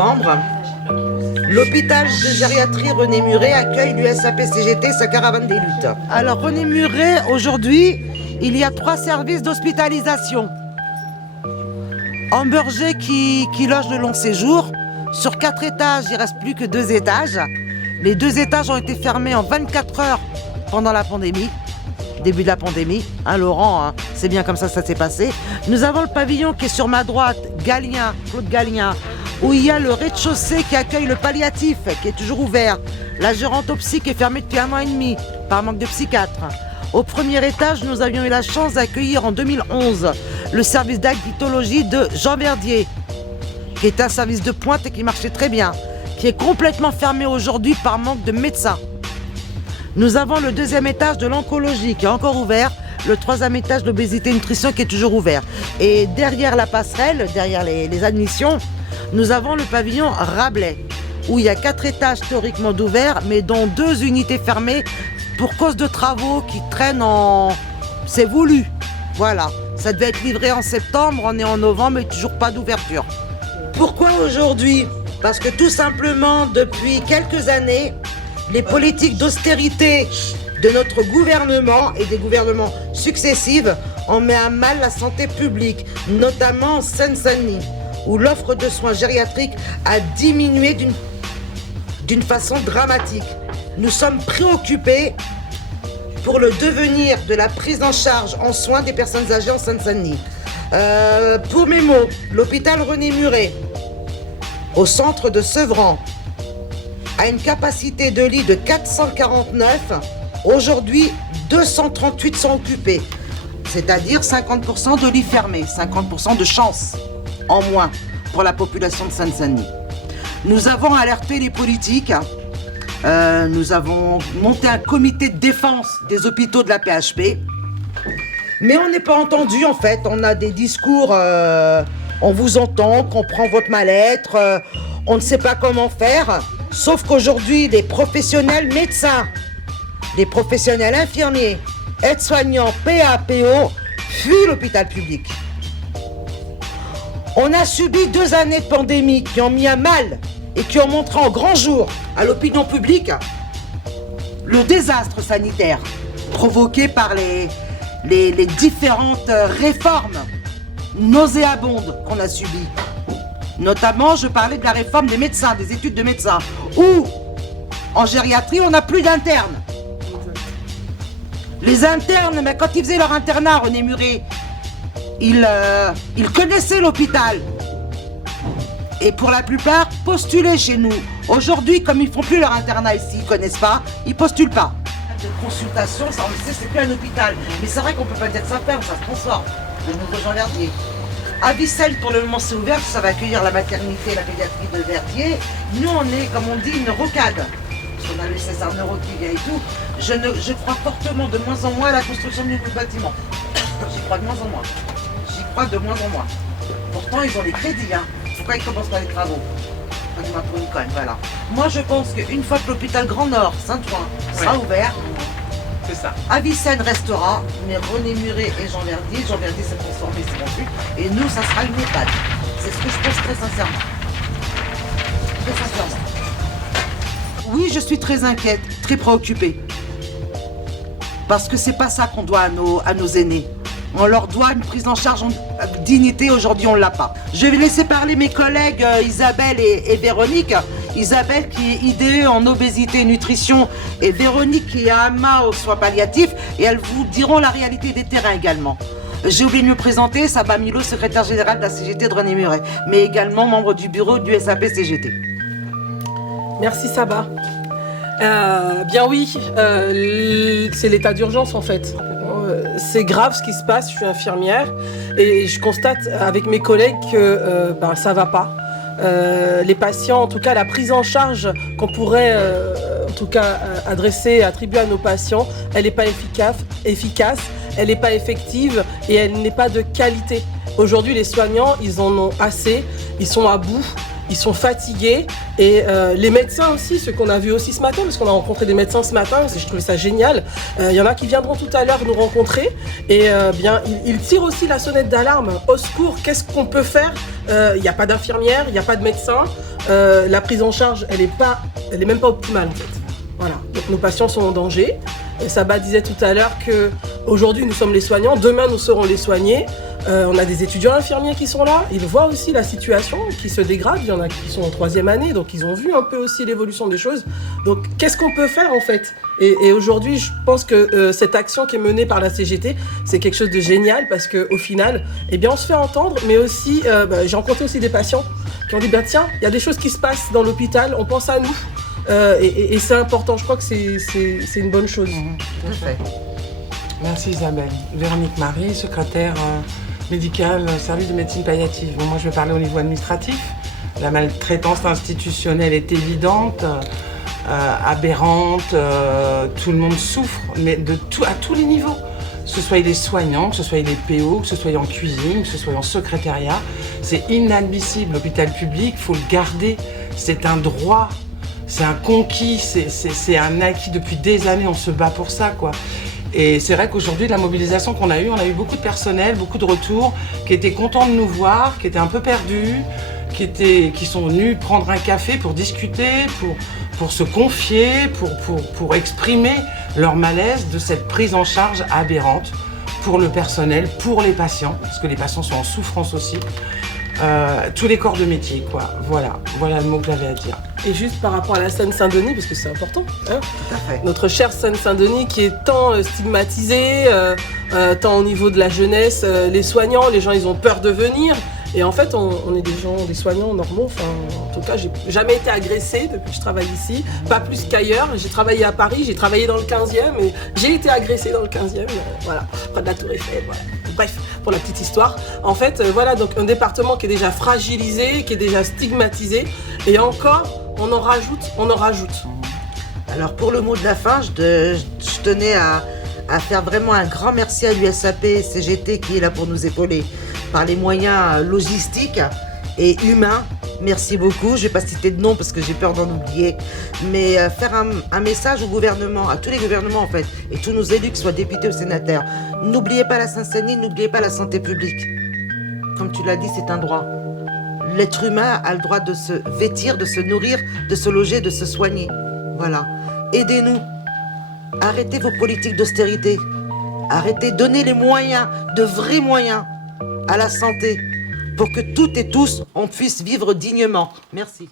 novembre, l'hôpital de gériatrie René Muret accueille l'USAP-CGT, sa caravane des luttes. Alors René Muret, aujourd'hui, il y a 3 services d'hospitalisation. Hamburger qui loge le long séjour. Sur 4 étages, il ne reste plus que 2 étages. Les 2 étages ont été fermés en 24 heures pendant la pandémie. Début de la pandémie, hein, Laurent, hein, c'est bien comme ça s'est passé. Nous avons le pavillon qui est sur ma droite, Galien, Claude Galien, où il y a le rez-de-chaussée qui accueille le palliatif, qui est toujours ouvert. La gérontopsie qui est fermée depuis 1 an et demi, par manque de psychiatre. Au premier étage, nous avions eu la chance d'accueillir en 2011 le service d'actologie de Jean Verdier, qui est un service de pointe et qui marchait très bien, qui est complètement fermé aujourd'hui par manque de médecins. Nous avons le 2e étage de l'oncologie qui est encore ouvert, le 3e étage de l'obésité et nutrition qui est toujours ouvert. Et derrière la passerelle, derrière les admissions, nous avons le pavillon Rabelais, où il y a 4 étages théoriquement d'ouverts, mais dont 2 unités fermées pour cause de travaux qui traînent en... C'est voulu, voilà. Ça devait être livré en septembre, on est en novembre, mais toujours pas d'ouverture. Pourquoi aujourd'hui? Parce que tout simplement, depuis quelques années, les politiques d'austérité de notre gouvernement et des gouvernements successifs ont mis à mal la santé publique, notamment en Seine-Saint-Denis, où l'offre de soins gériatriques a diminué d'une façon dramatique. Nous sommes préoccupés pour le devenir de la prise en charge en soins des personnes âgées en Seine-Saint-Denis. Pour mes mots, l'hôpital René Muret, au centre de Sevran, a une capacité de lit de 449. Aujourd'hui, 238 sont occupés. C'est-à-dire 50% de lits fermés, 50% de chance en moins pour la population de Seine-Saint-Denis. Nous avons alerté les politiques. Nous avons monté un comité de défense des hôpitaux de la PHP. Mais on n'est pas entendu en fait. On a des discours, on vous entend, on comprend votre mal-être, on ne sait pas comment faire. Sauf qu'aujourd'hui, les professionnels médecins, les professionnels infirmiers, aides-soignants, PA, PO, fuient l'hôpital public. On a subi 2 années de pandémie qui ont mis à mal et qui ont montré en grand jour à l'opinion publique le désastre sanitaire provoqué par les différentes réformes nauséabondes qu'on a subies. Notamment, je parlais de la réforme des médecins, des études de médecins, où, en gériatrie, on n'a plus d'internes. Les internes, mais quand ils faisaient leur internat, René Muret, ils connaissaient l'hôpital. Et pour la plupart, postulaient chez nous. Aujourd'hui, comme ils ne font plus leur internat ici, ils ne connaissent pas, ils ne postulent pas. De consultation, ça on le sait, c'est plus un hôpital. Mais c'est vrai qu'on ne peut pas dire que ça ferme, ça se transforme. Le nouveau Jean Verdier. À Vissel, pour le moment, c'est ouvert, ça va accueillir la maternité et la pédiatrie de Verdier. Nous, on est, comme on dit, une rocade. Parce qu'on a le César Neuro qui vient et tout. Je crois fortement de moins en moins à la construction de nouveaux bâtiments. J'y crois de moins en moins. J'y crois de moins en moins. Pourtant, ils ont les crédits. Hein. Pourquoi ils commencent pas les travaux? Pour une conne, voilà. Moi, je pense qu'une fois que l'hôpital Grand Nord, Saint-Ouen, sera ouvert, c'est ça. Avicenne restera, mais René Muret et Jean Verdier s'est transformé, c'est conçu, et nous, ça sera une EHPAD. C'est ce que je pense très sincèrement. Très sincèrement. Oui, je suis très inquiète, très préoccupée. Parce que c'est pas ça qu'on doit à nos aînés. On leur doit une prise en charge en dignité, aujourd'hui on ne l'a pas. Je vais laisser parler mes collègues Isabelle et Véronique. Isabelle qui est IDE en obésité et nutrition et Véronique qui est AMA aux soins palliatifs et elles vous diront la réalité des terrains également. J'ai oublié de me présenter, Saba Milo, secrétaire générale de la CGT de René Muret, mais également membre du bureau du SAP-CGT. Merci Saba. Bien oui, c'est l'état d'urgence en fait. C'est grave ce qui se passe, je suis infirmière et je constate avec mes collègues que ça va pas. Les patients, en tout cas la prise en charge qu'on pourrait attribuer à nos patients, elle n'est pas efficace, elle n'est pas effective et elle n'est pas de qualité. Aujourd'hui les soignants, ils en ont assez, ils sont à bout. ils sont fatigués. Et les médecins aussi, ceux qu'on a vus aussi ce matin, parce qu'on a rencontré des médecins ce matin, je trouvais ça génial. Il y en a qui viendront tout à l'heure nous rencontrer. Et bien, ils tirent aussi la sonnette d'alarme. Au secours, qu'est-ce qu'on peut faire? Il n'y a pas d'infirmière, il n'y a pas de médecin. La prise en charge, elle est même pas optimale en fait. Voilà. Donc nos patients sont en danger. Saba disait tout à l'heure qu'aujourd'hui nous sommes les soignants, demain nous serons les soignés. On a des étudiants infirmiers qui sont là, ils voient aussi la situation qui se dégrade, il y en a qui sont en 3e année, donc ils ont vu un peu aussi l'évolution des choses. Donc qu'est-ce qu'on peut faire en fait? Et aujourd'hui je pense que cette action qui est menée par la CGT, c'est quelque chose de génial parce qu'au final, eh bien, on se fait entendre, mais aussi, j'ai rencontré aussi des patients qui ont dit, tiens, il y a des choses qui se passent dans l'hôpital, on pense à nous. Et c'est important, je crois que c'est une bonne chose. Tout à fait. Merci Isabelle. Véronique Marie, secrétaire médicale, service de médecine palliative. Bon, moi je vais parler au niveau administratif. La maltraitance institutionnelle est évidente, aberrante, tout le monde souffre, mais à tous les niveaux. Que ce soit les soignants, que ce soit les PO, que ce soit en cuisine, que ce soit en secrétariat. C'est inadmissible. L'hôpital public, il faut le garder. C'est un droit. C'est un conquis, c'est un acquis depuis des années, on se bat pour ça, quoi. Et c'est vrai qu'aujourd'hui, la mobilisation qu'on a eue, on a eu beaucoup de personnel, beaucoup de retours, qui étaient contents de nous voir, qui étaient un peu perdus, qui sont venus prendre un café pour discuter, pour se confier, pour exprimer leur malaise de cette prise en charge aberrante pour le personnel, pour les patients, parce que les patients sont en souffrance aussi. Tous les corps de métier, quoi. Voilà le mot que j'avais à dire. Et juste par rapport à la Seine-Saint-Denis, parce que c'est important, hein, Tout à fait. notre chère Seine-Saint-Denis qui est tant stigmatisée, tant au niveau de la jeunesse, les soignants, les gens ils ont peur de venir. Et en fait, on est des soignants normaux. Enfin, en tout cas, j'ai jamais été agressée depuis que je travaille ici, pas plus qu'ailleurs. J'ai travaillé à Paris, j'ai travaillé dans le 15e et j'ai été agressée dans le 15e, voilà, près de la Tour Eiffel, voilà. Bref, pour la petite histoire. En fait, voilà, donc un département qui est déjà fragilisé, qui est déjà stigmatisé, et encore, on en rajoute. Alors pour le mot de la fin, je tenais à faire vraiment un grand merci à l'USAP CGT qui est là pour nous épauler par les moyens logistiques et humains. Merci beaucoup. Je ne vais pas citer de nom parce que j'ai peur d'en oublier. Mais faire un message au gouvernement, à tous les gouvernements en fait, et tous nos élus, que ce soit députés ou sénateurs. N'oubliez pas la Seine-Saint-Denis, n'oubliez pas la santé publique. Comme tu l'as dit, c'est un droit. L'être humain a le droit de se vêtir, de se nourrir, de se loger, de se soigner. Voilà. Aidez-nous. Arrêtez vos politiques d'austérité. Arrêtez, donnez les moyens, de vrais moyens à la santé pour que toutes et tous, on puisse vivre dignement. Merci.